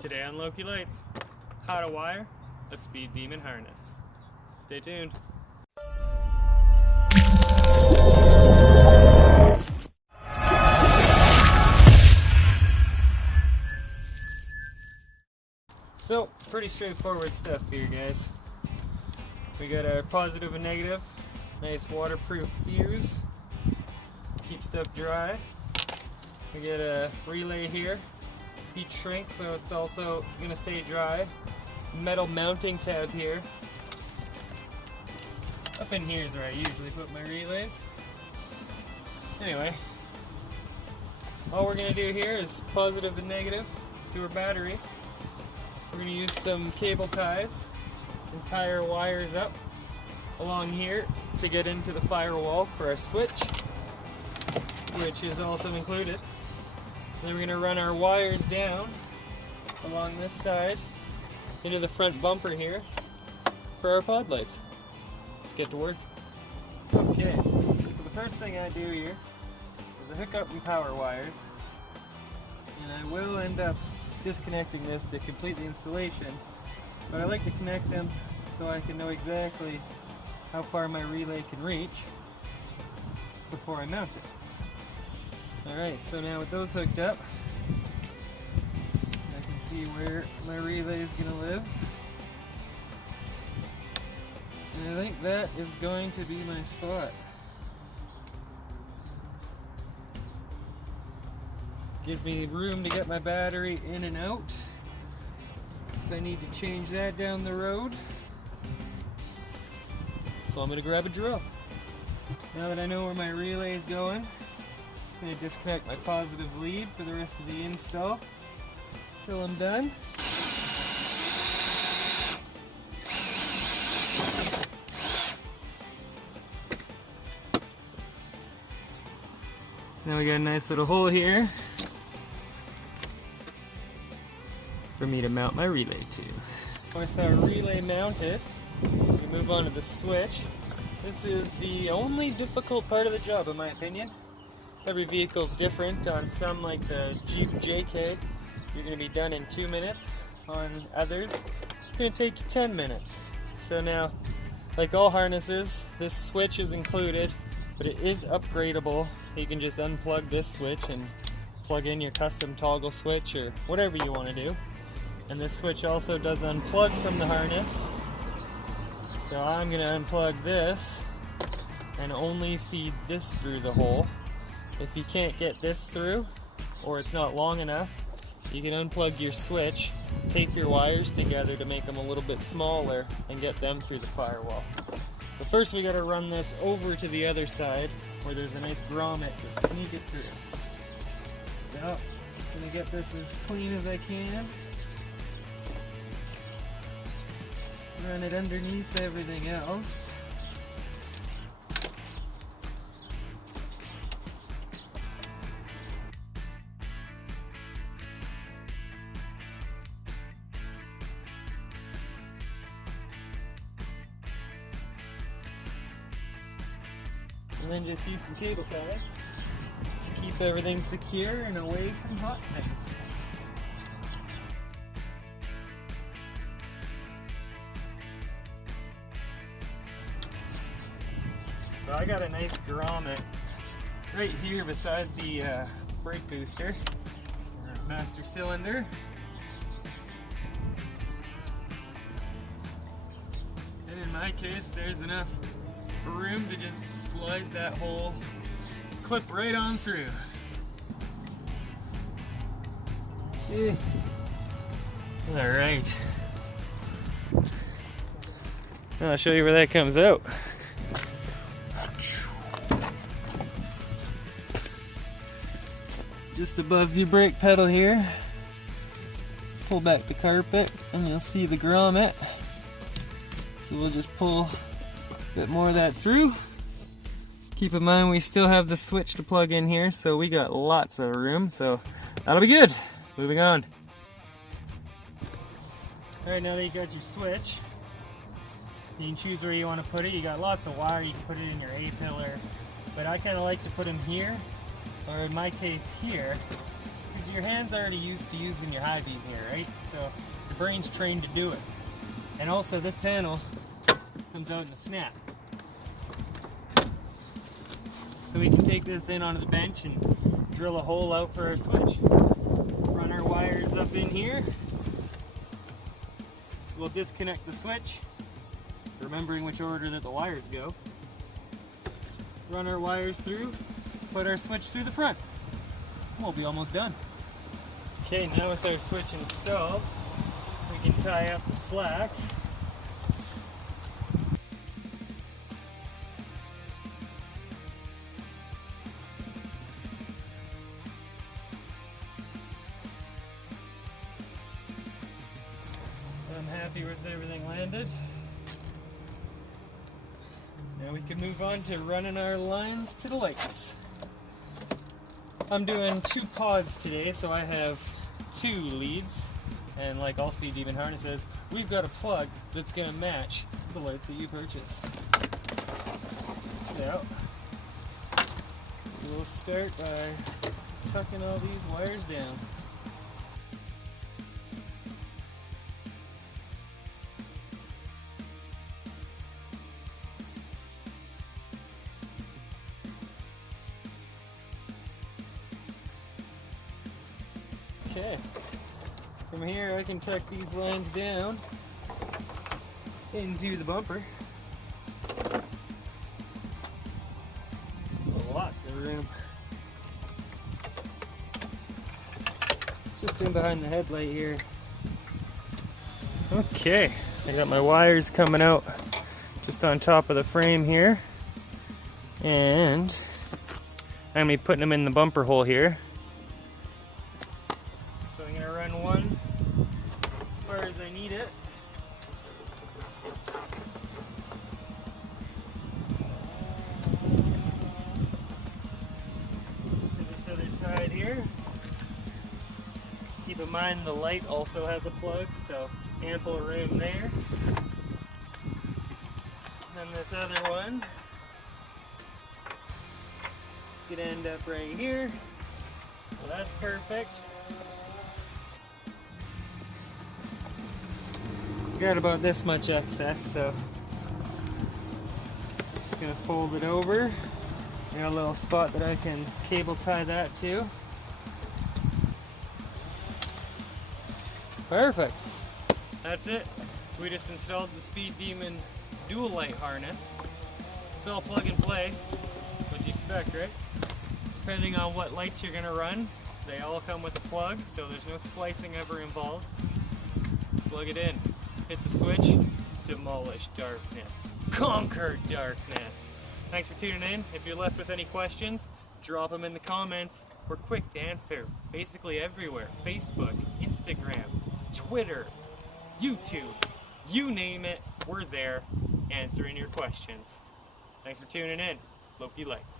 Today on Loki Lights, how to wire a speed demon harness. Stay tuned. So, pretty straightforward stuff here, guys. We got our positive and negative, nice waterproof fuse, keep stuff dry. We got a relay here, heat shrink, so it's also going to stay dry. Metal mounting tab here. Up in here is where I usually put my relays. Anyway, all we're going to do here is positive and negative to our battery. We're going to use some cable ties and tie our wires up along here to get into the firewall for our switch, which is also included. Then we're going to run our wires down along this side into the front bumper here for our pod lights. Let's get to work. Okay, so the first thing I do here is I hook up my power wires, and I will end up disconnecting this to complete the installation, but I like to connect them so I can know exactly how far my relay can reach before I mount it. Alright, so now with those hooked up, I can see where my relay is going to live. And I think that is going to be my spot. Gives me room to get my battery in and out if I need to change that down the road. So I'm going to grab a drill. Now that I know where my relay is going, I'm going to disconnect my positive lead for the rest of the install until I'm done. Now we got a nice little hole here for me to mount my relay to. With our relay mounted, we move on to the switch. This is the only difficult part of the job, in my opinion. Every vehicle's different. On some, like the Jeep JK, you're going to be done in 2 minutes. On others, it's going to take you 10 minutes. So now, like all harnesses, this switch is included, but it is upgradable. You can just unplug this switch and plug in your custom toggle switch or whatever you want to do. And this switch also does unplug from the harness. So I'm going to unplug this and only feed this through the hole. If you can't get this through, or it's not long enough, you can unplug your switch, take your wires together to make them a little bit smaller, and get them through the firewall. But first we got to run this over to the other side, where there's a nice grommet to sneak it through. So, I'm going to get this as clean as I can. Run it underneath everything else. And then just use some cable ties to keep everything secure and away from hot things. So I got a nice grommet right here beside the brake booster, master cylinder. And in my case, there's enough room to just slide that whole clip right on through. Alright. I'll show you where that comes out. Just above the brake pedal here. Pull back the carpet and you'll see the grommet. So we'll just pull a bit more of that through. Keep in mind we still have the switch to plug in here, so we got lots of room, so that'll be good. Moving on. Alright, now that you got your switch, you can choose where you want to put it. You got lots of wire, you can put it in your A-pillar, but I kind of like to put them here, or in my case here, Because your hand's already used to using your high beam here, right? So your brain's trained to do it. And also this panel comes out in a snap. So we can take this in onto the bench and drill a hole out for our switch. Run our wires up in here. We'll disconnect the switch, remembering which order that the wires go. Run our wires through, put our switch through the front. We'll be almost done. Okay, now with our switch installed, we can tie up the slack. So I'm happy with everything landed. Now we can move on to running our lines to the lights. I'm doing 2 pods today, so I have 2 leads, and like all speed demon harnesses, we've got a plug that's going to match the lights that you purchased. So we'll start by tucking all these wires down. Okay, from here I can tuck these lines down into the bumper. Lots of room. Just in behind the headlight here. Okay, I got my wires coming out just on top of the frame here. And I'm going to be putting them in the bumper hole here. So I'm going to run one as far as I need it. To this other side here. Keep in mind the light also has a plug, so ample room there. And this other one could end up right here. So that's perfect. Got about this much excess, so just gonna fold it over. Got a little spot that I can cable tie that to. Perfect. That's it. We just installed the Speed Demon dual light harness. It's all plug and play. What you expect, right? Depending on what lights you're gonna run, they all come with a plug, so there's no splicing ever involved. Plug it in. Hit the switch, demolish darkness, conquer darkness. Thanks for tuning in. If you're left with any questions, drop them in the comments. We're quick to answer, basically everywhere. Facebook, Instagram, Twitter, YouTube, you name it, we're there answering your questions. Thanks for tuning in. Loki Lights.